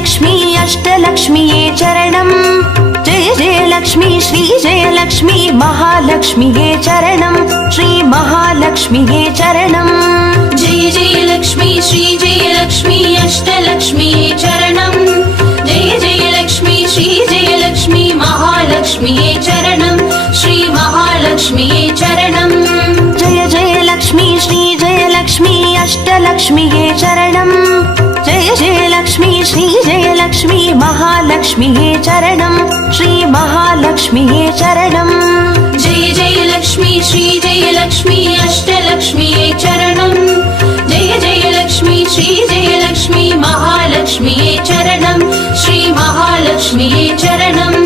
लक्ष्मी अष्टलक्ष्मीये चरणम् जय जय लक्ष्मी श्री जय लक्ष्मी महालक्ष्मीये चरणम् श्री महालक्ष्मीये चरणम् जय जय लक्ष्मी श्री जय लक्ष्मी अष्टलक्ष्मीये चरणम् जय जय लक्ष्मी श्री जय लक्ष्मी महालक्ष्मीये चरणम् श्री महालक्ष्मीये चरणम् जय जय लक्ष्मी श्री जय लक्ष्मी अष्टलक्ष्मीये चरणम् जय जय लक्ष्मी श्री जय लक्ष्मी महालक्ष्मीये चरणम् श्री महालक्ष्मीये चरणम् जय जय लक्ष्मी श्री जय लक्ष्मी अष्टलक्ष्मीये चरणम् जय जय लक्ष्मी श्री जय लक्ष्मी महालक्ष्मीये चरणम् श्री महालक्ष्मीये चरणम्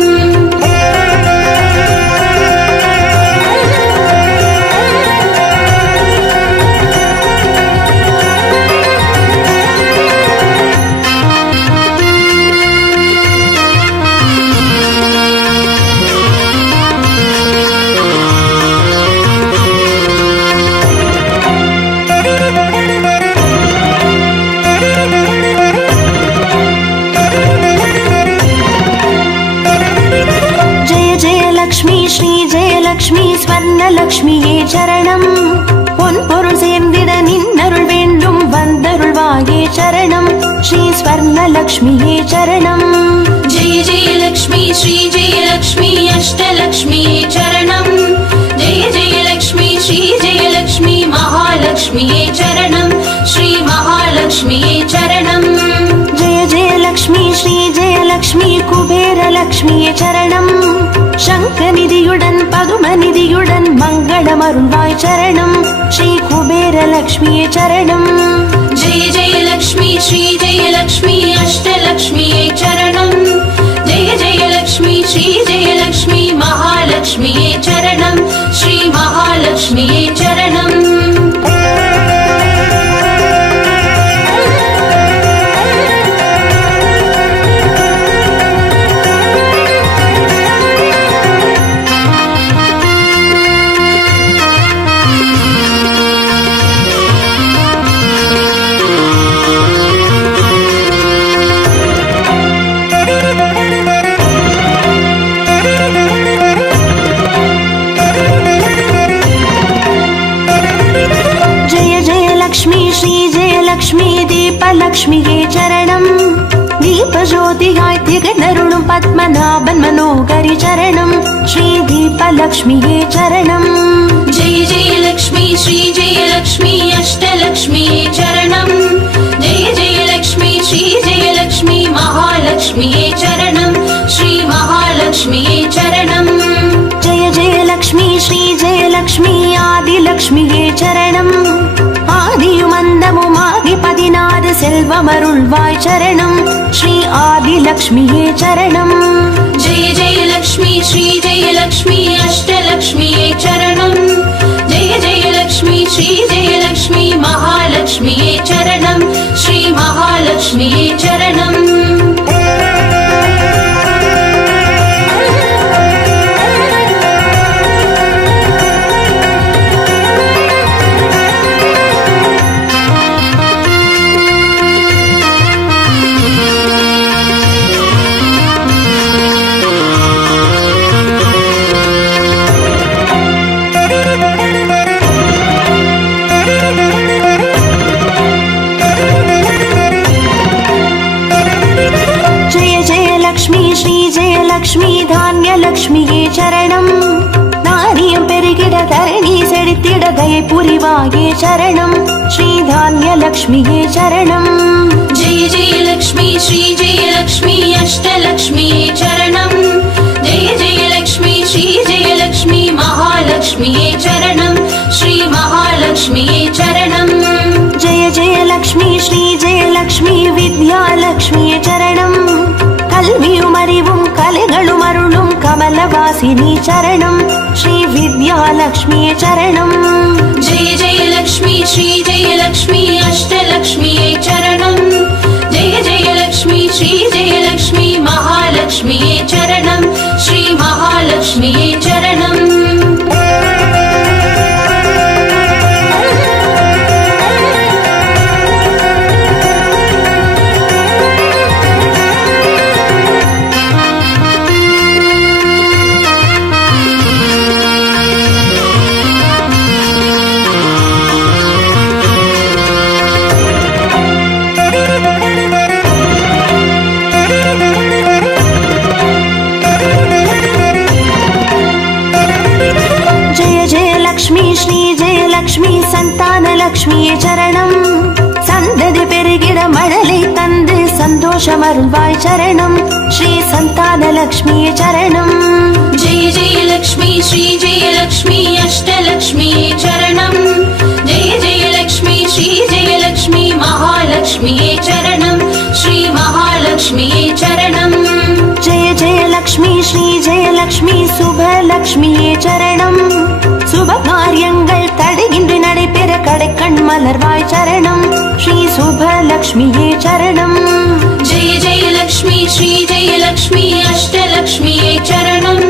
லக்ஷ்மி ஸ்வர்ணலக்ஷ்மியே சரணம் பொன் பொருள் சேர்ந்திட நின்னருள் வேண்டும் வந்தருள்வாயே சரணம் ஸ்ரீ ஸ்வர்ணலக்ஷ்மியே சரணம் जय जय लक्ष्मी श्री जय लक्ष्मी अष्टलक्ष्मीये चरणम् जय जय लक्ष्मी श्री जय लक्ष्मी महालक्ष्मीये चरणम् श्री महालक्ष्मीये चरणम् जय जय लक्ष्मी श्री जय लक्ष्मी कुबेर लक्ष्मीये चरणम् शङ्खनिधियुடன் பதுமநிதியுடன் மங்களமருள்வாய் சரணம் ஸ்ரீ குபேர லக்ஷ்மியே சரணம் जय जय लक्ष्मी श्री जय लक्ष्मी अष्टलक्ष्मीये चरणम् जय जय लक्ष्मी श्री जय लक्ष्मी महालक्ष्मीये चरणम् श्री महालक्ष्मीये चरणम् லக்ஷ்மியே சரணம் தீபஜோதியாய் திகழருளும் பத்மநாபன் மனோகரி சரணம் ஸ்ரீ தீபலக்ஷ்மியே சரணம் जय जय लक्ष्मी श्री जय लक्ष्मी अष्टलक्ष्मीये चरणम् जय जय लक्ष्मी श्री जय लक्ष्मी महालक्ष्मीये चरणम् श्री महालक्ष्मीये चरणम् जय जय लक्ष्मी श्री जय लक्ष्मी आदिलक्ष्मिये चरणम् ஆதியுமந்தமுமாகி 16 செல்வமருள்வாய் சரணம் ஸ்ரீ ஆதிலக்ஷ்மியே சரணம் जय जय लक्ष्मी श्री जय लक्ष्मी अष्टलक्ष्मीये चरणम् जय जय लक्ष्मी श्री जय लक्ष्मी महालक्ष्मीये चरणम् श्री महालक्ष्मीये चरणम् லக்ஷ்மி தானிய லக்ஷ்மியே சரணம் நாரியம் பெருகிட தரணி செழித்திட தயை புரிவாயே சரணம் ஸ்ரீ தானிய லக்ஷ்மியே சரணம் जय जय लक्ष्मी श्री जय लक्ष्मी अष्टलक्ष्मीये चरणम् जय जय लक्ष्मी श्री जय लक्ष्मी महालक्ष्मीये चरणम् श्री महालक्ष्मीये चरणम् जय जय लक्ष्मी श्री जय लक्ष्मी विद्यालक्ष्मिये चरणम् கல்வியும் அறிவும் கலைகளும் அருளும் கமலவாசினி சரணம் ஸ்ரீ வித்யாலக்ஷ்மியே சரணம் जय जय लक्ष्मी श्री जय लक्ष्मी अष्टलक्ष्मीये चरणम् जय जय लक्ष्मी श्री जय लक्ष्मी महालक्ष्मीये चरणम् श्री महालक्ष्मीये चरणम् சந்தோஷமருள்வாய் சரணம் ஸ்ரீ சந்தானலக்ஷ்மியே சரணம். जय जय लक्ष्मी श्री जय लक्ष्मी अष्टलक्ष्मी चरणम् जय जय लक्ष्मी श्री जय लक्ष्मी महालक्ष्मी चरणम् श्री महालक्ष्मी चरणम्. जय जय लक्ष्मी श्री जय लक्ष्मी சுபலக்ஷ்மியே சரணம். சுப காரியங்கள் தடையின்றி நடைபெற கடைக்கண் மலர்வாய் சரணம் ஸ்ரீ சுபலக்ஷ்மியே சரணம். जय जय लक्ष्मी श्री जय लक्ष्मी अष्टलक्ष्मी चरणम्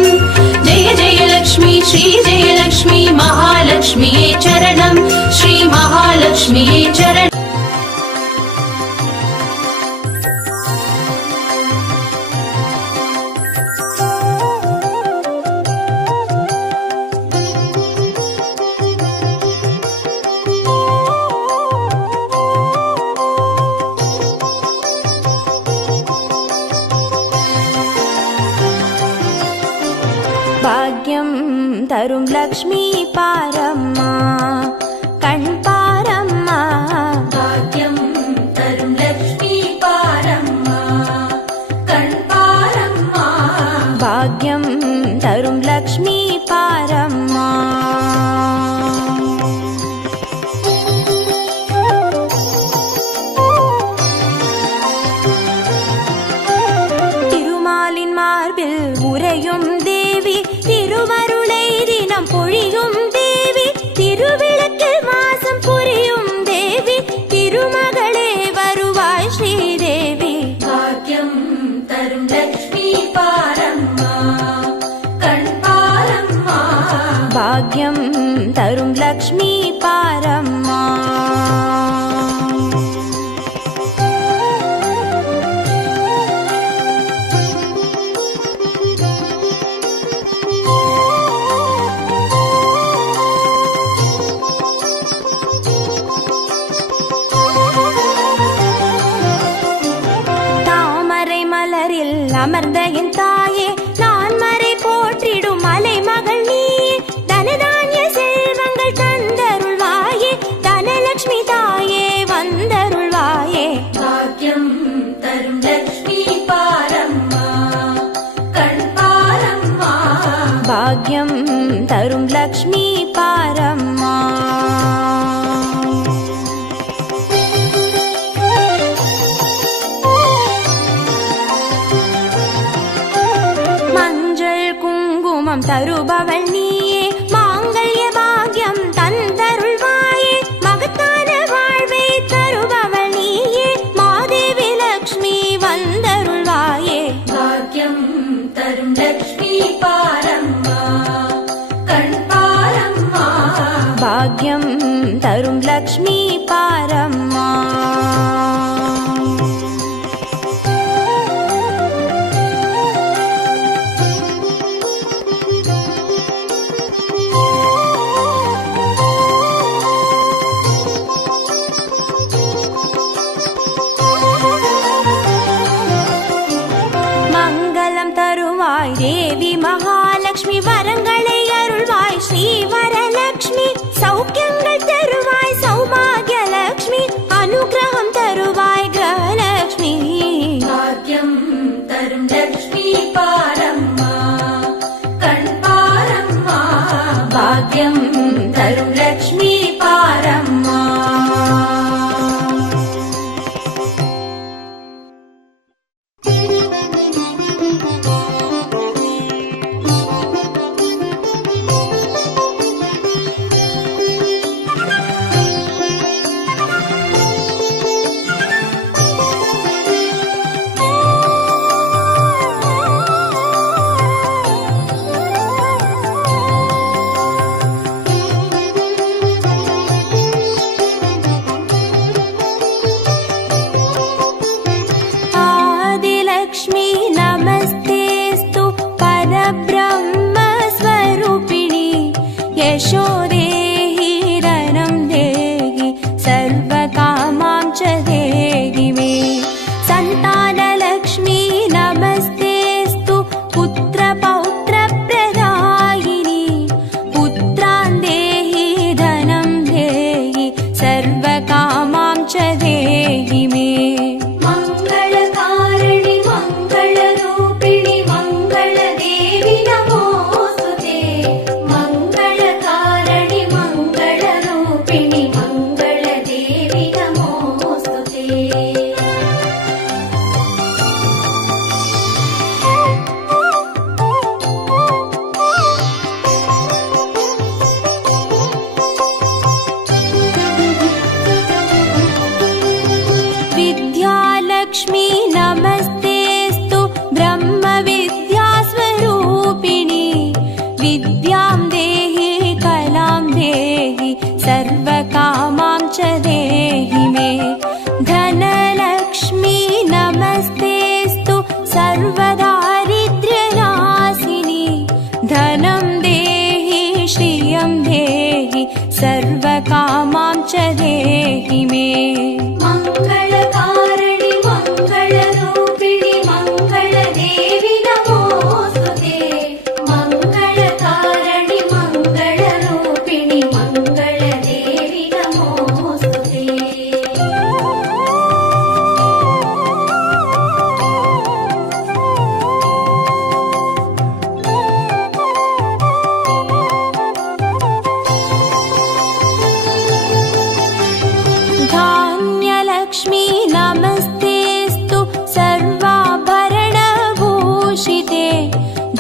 जय जय लक्ष्मी श्री जय लक्ष्मी महालक्ष्मी चरणम् श्री महालक्ष्मी चरणम्. பாக்யம் தரும் லக்ஷ்மி பாரம்மா கண் பாரம்மா. भाग्यं तरुं लक्ष्मी पारम्मा कण् पारम्मा. பாக்யம் தரும் லக்ஷ்மி பாரம்மா. திருமாலின் மார்பில் உறையும் தேவி திருவருளை தினம் பொழியும் தேவி திருவிளக்கில் மாசம் புரியும் தேவி திருமகளே வருவாய் ஸ்ரீதேவி. भाग्यं तरुं लक्ष्मी पारम्मा कण् पारम्मा. பாக்யம் தரும் லக்ஷ்மி பாரம்மா. தாமரை மலரில் அமர்ந்த என் தாயே நான் மறை போற்றிடும் மலை மகள் நீயே தனதானிய செல்வங்கள் தந்தருள்வாயே தனலட்சுமி தாயே வந்தருள்வாயே. भाग्यं तरुं लक्ष्मी पारम्मा कण् पारम्मा. பாக்யம் தரும் லக்ஷ்மி பாரம்மா. மஞ்சள் குங்குமம் தருபவள் நீயே மாங்கல்ய பாக்யம் தந்தருள்வாயே மகத்தான வாழ்வை தருபவள் நீயே மாதேவி லக்ஷ்மி வந்தருள்வாயே. भाग्यं तरुं लक्ष्मी पारम्मा कण् पारम्मा. பாக்யம் தரும் லக்ஷ்மி பாரம்மா. மங்களம் தருவாய் தேவி மகாலட்சுமி வரங்களை அருள்வாய் ஸ்ரீ வரலட்சுமி சௌக்கியங்கள் தருவாய் சௌபாகிய லட்சுமி அனுகிரகம் தருவாய் கிரகலட்சுமி. भाग्यं तरुं लक्ष्मी पारम्मा कण् पारम्मा. பாக்யம் தரும் லக்ஷ்மி பாரம்மா. आदिलक्ष्मी नमस्तेस्तु परब्रह्मस्वरूपिणी यशो देहि धनं देहि सर्वकामां च देहि मे. सन्तानलक्ष्मी नमस्तेस्तु पुत्रपौत्रप्रदायिनी पुत्रान् देहि धनं देहि सर्वकामां च देहि मे. मङ्गलकारि च देहि मे। मङ्गलकारिणि मङ्गलरूपिणि मङ्गलदेवि नमोऽस्तुते। मङ्गलकारिणि मङ्गलरूपिणि मङ्गलदेवि नमोऽस्तुते। धान्यलक्ष्मी नमस्तेऽस्तु सर्वाभरणभूषिते।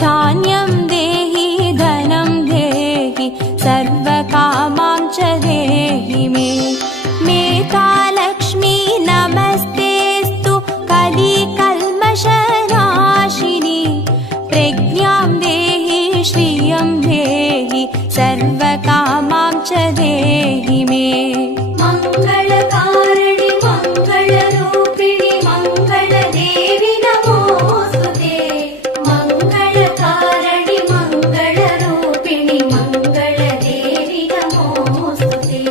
धान्यं देहि धनं देहि सर्वकामां च देहि मे। मेधालक्ष्मी नमस्तेऽस्तु कलिकल्मषनाशिनी। प्रज्ञां देहि श्रियं देहि सर्वकामां च देहि मे। मङ्गलकारिणि मङ्गलरूपिणि मङ्गलदेवि नमोऽस्तुते। मङ्गलकारिणि मङ्गलरूपिणि मङ्गलदेवि नमोऽस्तुते।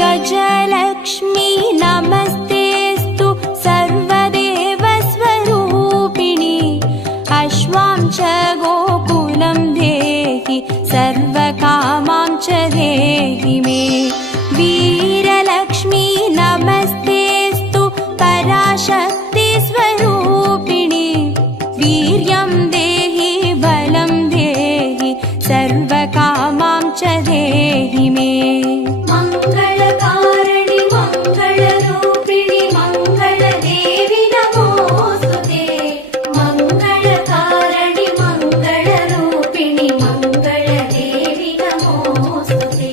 गजलक्ष्मी नमस्तेऽस्तु सर्वदेवस्वरूपिणि। अश्वां च गोकुलं देहि सर्वकामां च देहि मे। वीरलक्ष्मी नमस्तेऽस्तु पराशक्तिस्वरूपिणि। वीर्यं देहि बलं देहि सर्वकामां च देहि मे। मङ्गलकारिणि मङ्गलरूपिणि मङ्गलदेवि नमोऽस्तुते। मङ्गलकारिणि मङ्गलरूपिणि मङ्गलदेवि नमोऽस्तुते।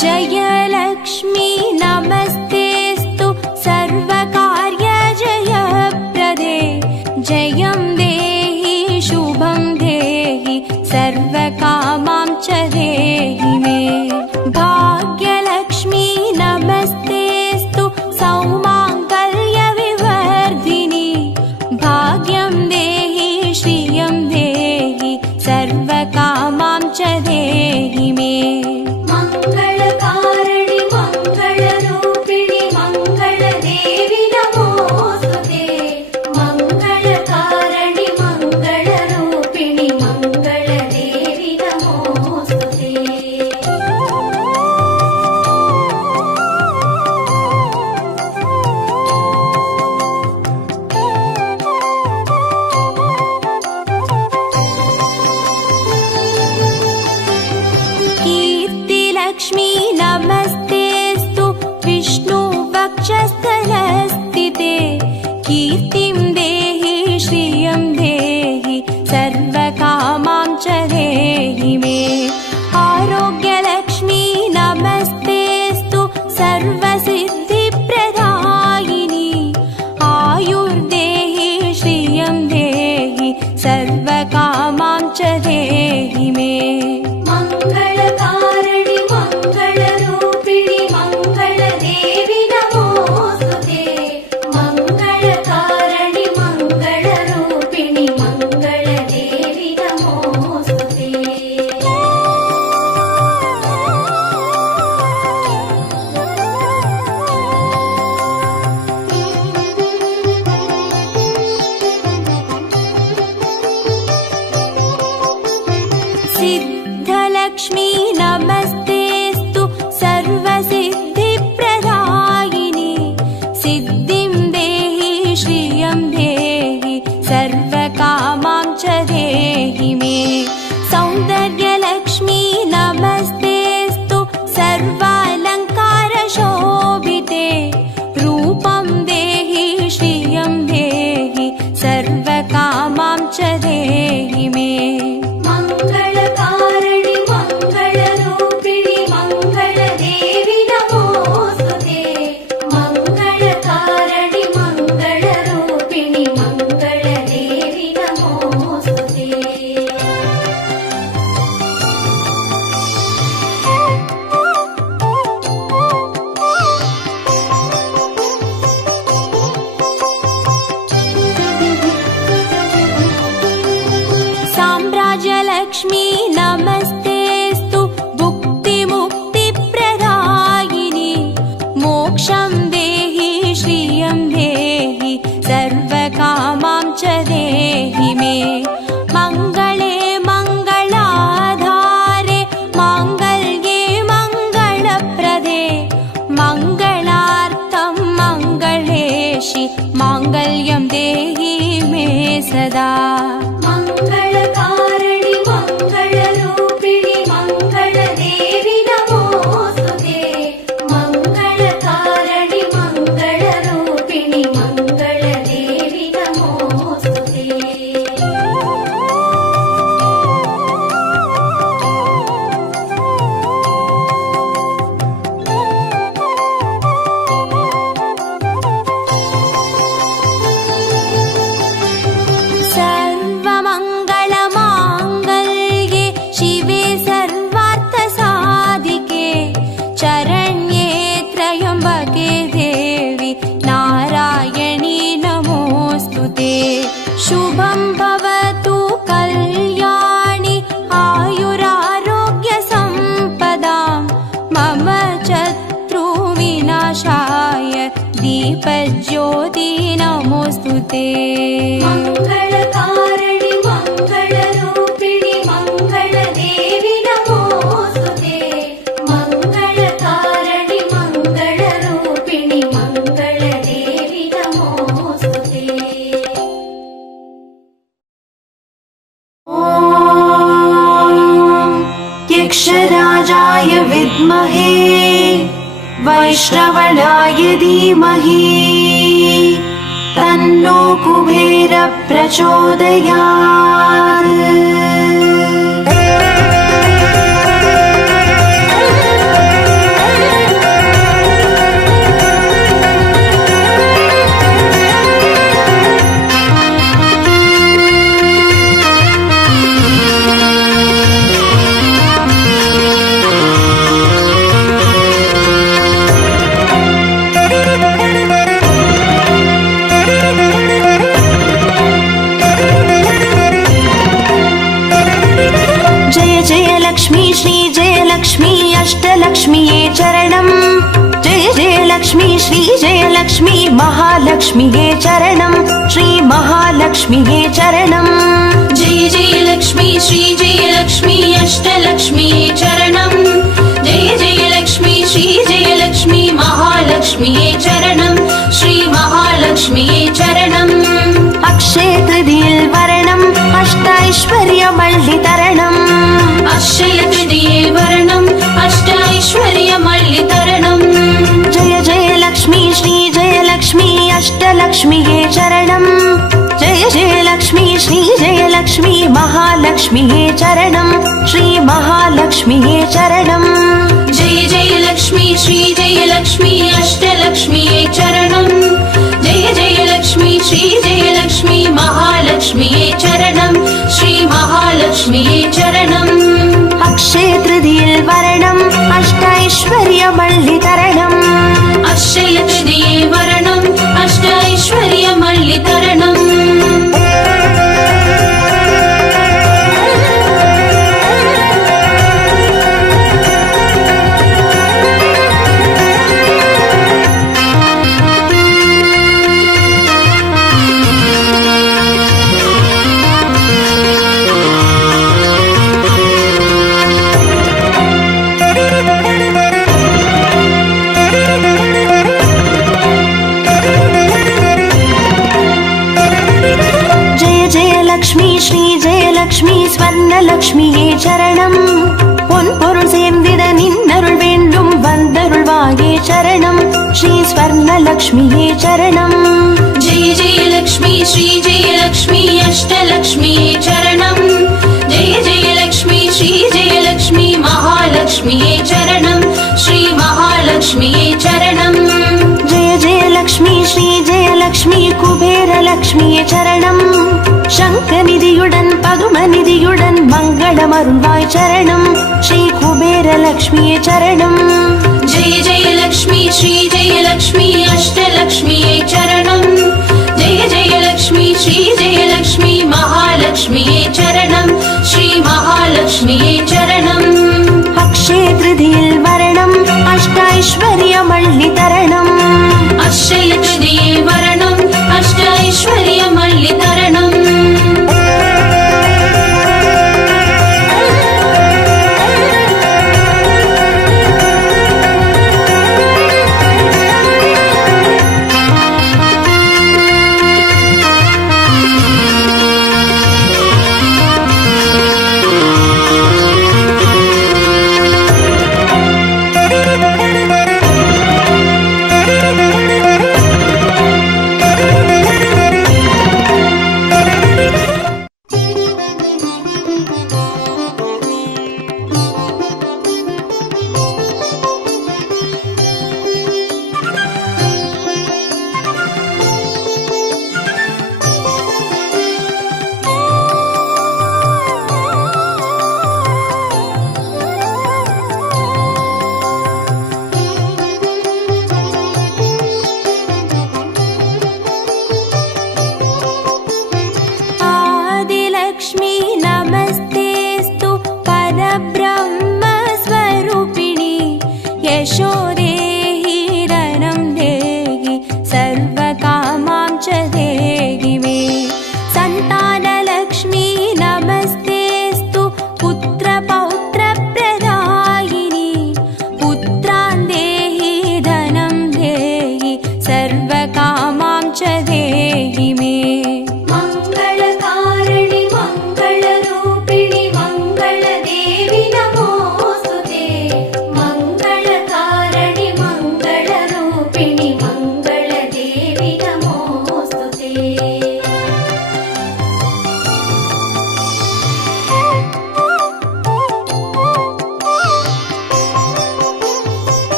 जयलक्ष्मी नमस्तेऽस्तु सर्वकार्यजयप्रदे। जयं देहि शुभं देहि सर्वकामां च देहि मे। भाग्यलक्ष्मी नमस्तेऽस्तु सौमाङ्गल्यविवर्धिनि। भाग्यं देहि श्रियं देहि सर्वकामां च देहि मे। मङ्गलकारिणि मङ्गलरूपिणि मङ्गलदेवि नमोऽस्तुते। मङ्गलकारिणि मङ्गलरूपिणि मङ्गलदेवि नमोऽस्तुते। कीर्तिलक्ष्मी नमस्तेऽस्तु विष्णुवक्षस्थलस्थिते। कीर्तिं देहि श्रियं देहि सर्वकामां च देहि मे। आरोग्यलक्ष्मी नमस्तेऽस्तु सर्वसिद्धिप्रदायिनि। आयुर्देहि श्रियं देहि सर्वकामां च देहि मे। मङ्गलकारिणि मङ्गलरूपिणि मङ्गलदेवि नमोऽस्तुते। देहि श्रियं देहि सर्वकामां च देहि मे मङ्गले मङ्गलाधारे माङ्गल्ये मङ्गलप्रदे मङ्गलार्थं मङ्गलेशि माङ्गल्यं देहि मे सदा मङ्गलकारिणि मङ्गलरूपिणि मङ्गलदेवि नमोस्तुते मङ्गलकारिणि मङ्गलरूपिणि मङ्गलदेवि नमोस्तुते सर्वमङ्गलमाङ्गल्ये शिवे सर्वार्थसाधिके चरण्ये त्र्यम्बके देवि नारायणी नमोऽस्तुते शुभं भवतु कल्याणि आयुरारोग्यसम्पदां मम शत्रुविनाशाय दीपज्योति नमोऽस्तुते मङ्गलकारिणि मङ्गलरूपिणि मङ्गलदेवि नमोस्तुते मङ्गलकारिणि मङ्गलरूपिणि मङ्गलदेवि नमोस्तुते यक्षराजाय विद्महे वैश्रवणाय धीमहि तन्नो कुबेर प्रचोदयात् जय जय लक्ष्मी श्री जय लक्ष्मी अष्टलक्ष्मीये चरणम् जय जय लक्ष्मी श्री जय लक्ष्मी महालक्ष्मीये चरणम् श्री महालक्ष्मीये चरणम् जय जय लक्ष्मी श्री जय लक्ष्मी अष्टलक्ष्मीये चरणम् जय जय लक्ष्मी श्री जय लक्ष्मी महालक्ष्मीये चरणम् श्री महालक्ष्मीये चरणम् अक्षय तृतीयेल वरणम् अष्टैश्वर्यमल्लितरणम् अक्षय तृतीये वरणम् अष्टैश्वर्यमल्लितरणम् जय जय लक्ष्मी श्री जय लक्ष्मी अष्टलक्ष्मीये चरणम् जय जय लक्ष्मी श्री जय लक्ष्मी महालक्ष्मीये चरणम् श्री महालक्ष्मीये चरणम् जय जय लक्ष्मी श्री जय लक्ष्मी अष्टलक्ष्मीये चरणम् जय जय लक्ष्मी श्री जय लक्ष्मी महालक्ष्मीये चरणम् श्री महालक्ष्मीये चरणम् अक्षय तृतीयेल वरणम् अष्टैश्वर्यमल्लितरणम् अक्षय तृतीये वरणम् अष्टैश्वर्यमल्लितरणम् லக்ஷ்மி ஸ்ரீ ஜெயலக்ஷ்மி ஸ்வர்ணலக்ஷ்மியே சரணம் பொன் பொருள் சேர்ந்திட நின்னருள் வேண்டும் வந்தருள்வாயே சரணம் ஸ்ரீ ஸ்வர்ணலக்ஷ்மியே சரணம் जय जय लक्ष्मी श्री जय लक्ष्मी अष्टलक्ष्मीये चरणम् जय जय लक्ष्मी श्री जय लक्ष्मी महालक्ष्मीये चरणम् श्री महालक्ष्मीये चरणम् जय जय लक्ष्मी श्री जयलक्ष्मी कुबेरलक्ष्मिये சரணம் சங்கநிதியுடன் பதுமநிதியுடன் மங்களமருள்வாய் சரணம் ஸ்ரீ குபேரலக்ஷ்மியே சரணம் जय जय लक्ष्मी श्री जय लक्ष्मी अष्टलक्ष्मीये चरणम् जय जय लक्ष्मी श्री जय लक्ष्मी महालक्ष्मीये चरणम् श्री महालक्ष्मीये चरणम् अक्षय तृतीयेल वरणम् अष्टैश्वर्यमल्लितरणम्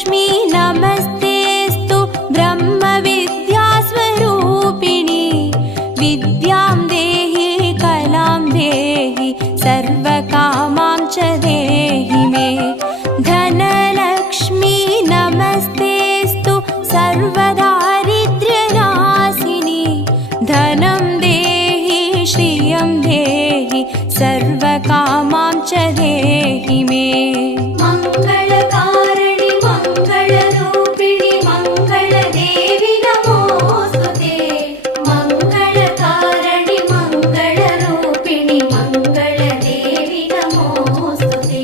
धनलक्ष्मी नमस्तेऽस्तु ब्रह्मविद्यास्वरूपिणि विद्यां देहि कलां देहि सर्वकामां च देहि मे धनलक्ष्मी नमस्तेऽस्तु सर्वदारिद्र्यनाशिनि धनं देहि श्रियं देहि सर्वकामां च देहि मे मङ्गलकारिणि मङ्गलरूपिणि मङ्गलदेवि नमोऽस्तुते मङ्गलकारिणि मङ्गलरूपिणि मङ्गलदेवि नमोऽस्तुते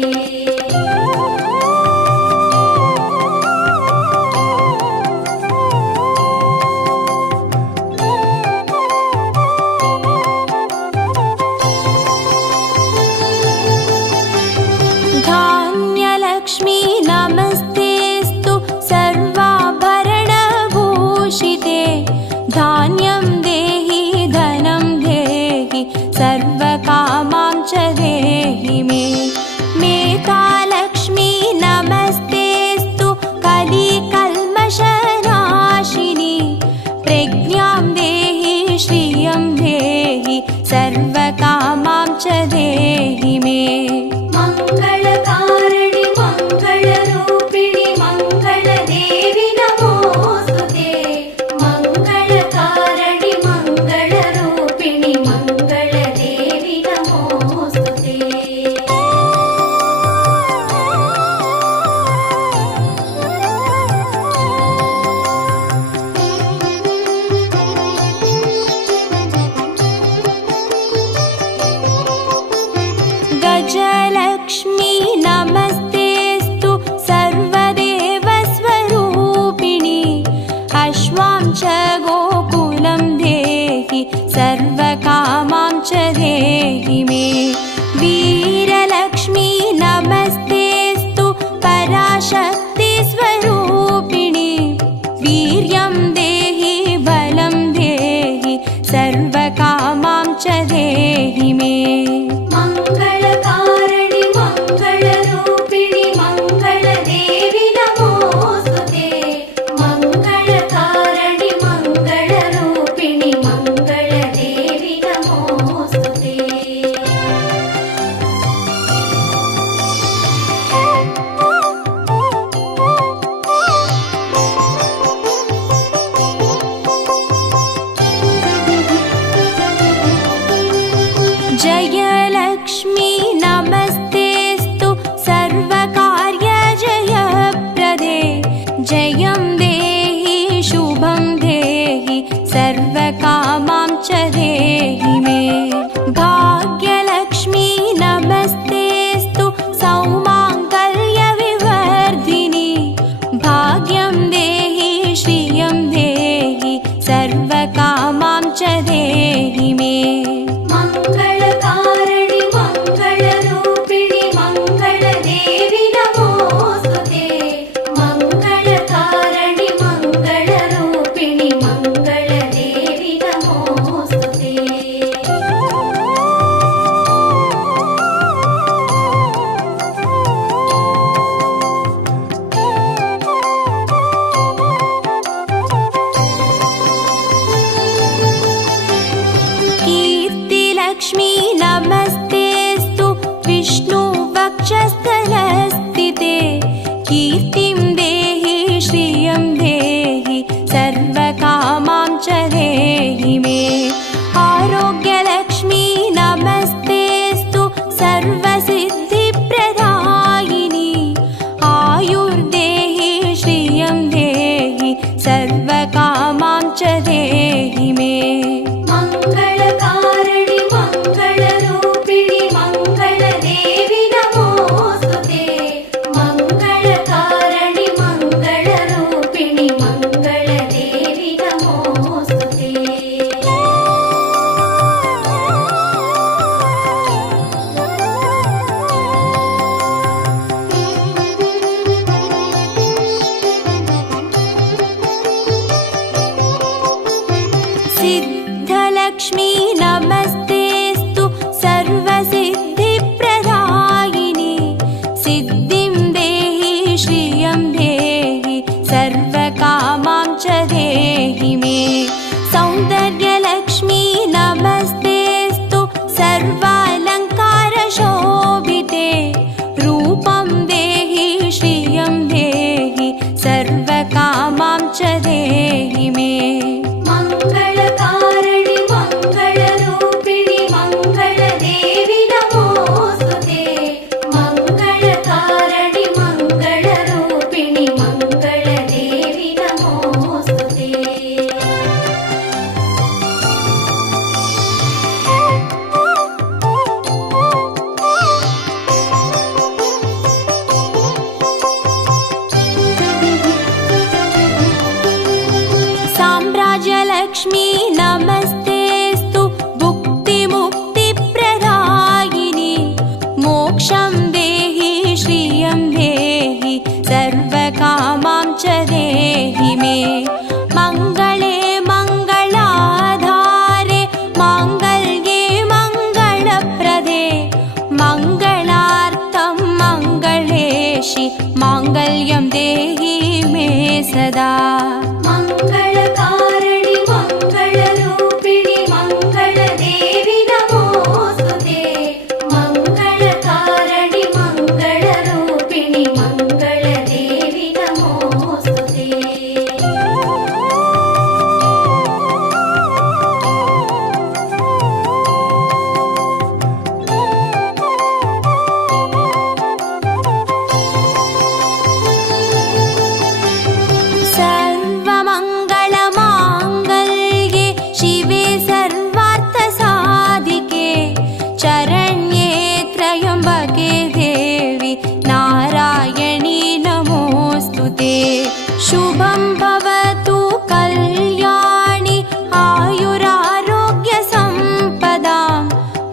शुभं भवतु कल्याणि आयुरारोग्यसम्पदां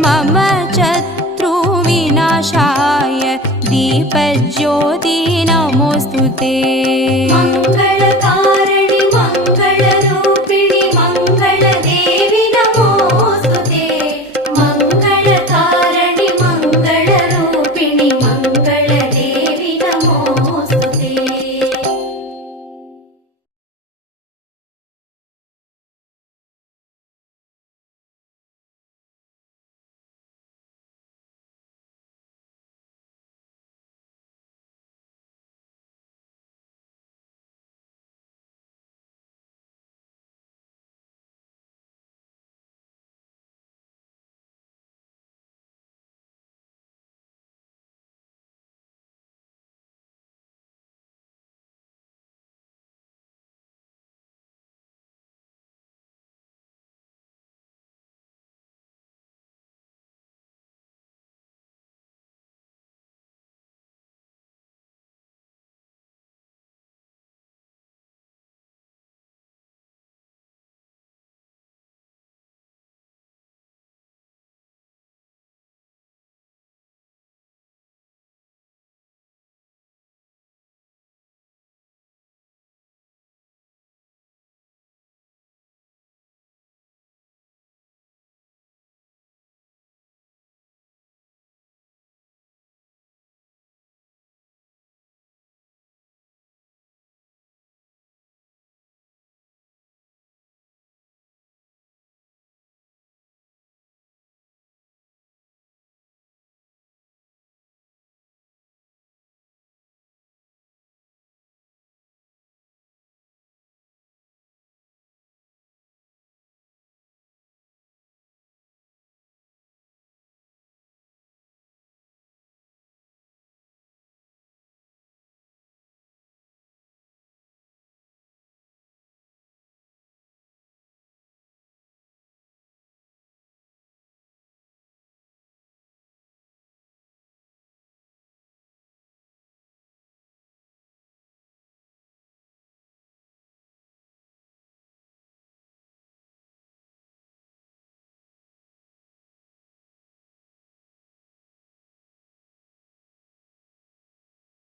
मम शत्रुविनाशाय दीपज्योति नमोऽस्तु ते। मङ्गलकारिणि मङ्गल